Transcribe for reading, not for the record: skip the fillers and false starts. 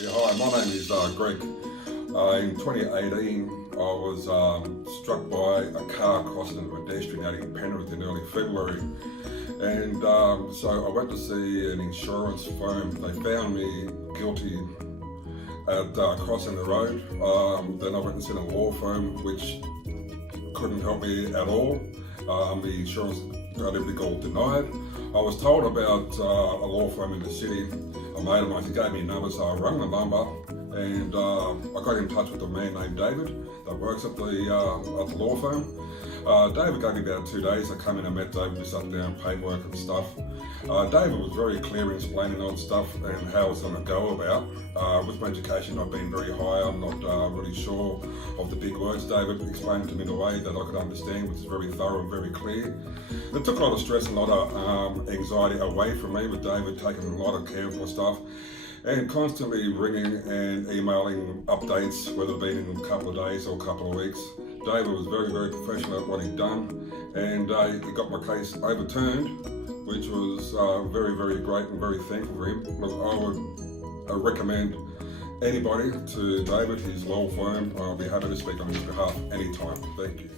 Yeah, hi, my name is Greg. In 2018, I was struck by a car crossing a pedestrian out in Penrith in early February. And so I went to see an insurance firm. They found me guilty at crossing the road. Then I went and seen a law firm which couldn't help me at all. The insurance got everything all denied. I was told about a law firm in the city. A mate of mine, he gave me a number, so I rang the number and I got in touch with a man named David that works at the law firm. David gave me about 2 days. I came in and met David, we sat down, paperwork and stuff. David was very clear in explaining all the stuff and how it's going to go about. With my education not being very high, I'm not really sure of the big words. David explained to me in a way that I could understand, which is very thorough and very clear. It took a lot of stress and a lot of anxiety away from me, with David taking a lot of care for my stuff and constantly ringing and emailing updates, whether it been in a couple of days or a couple of weeks. David was very, very professional at what he'd done, and he got my case overturned, which was very, very great and very thankful for him. Look, I would recommend anybody to David, his law firm. I'll be happy to speak on his behalf anytime. Thank you.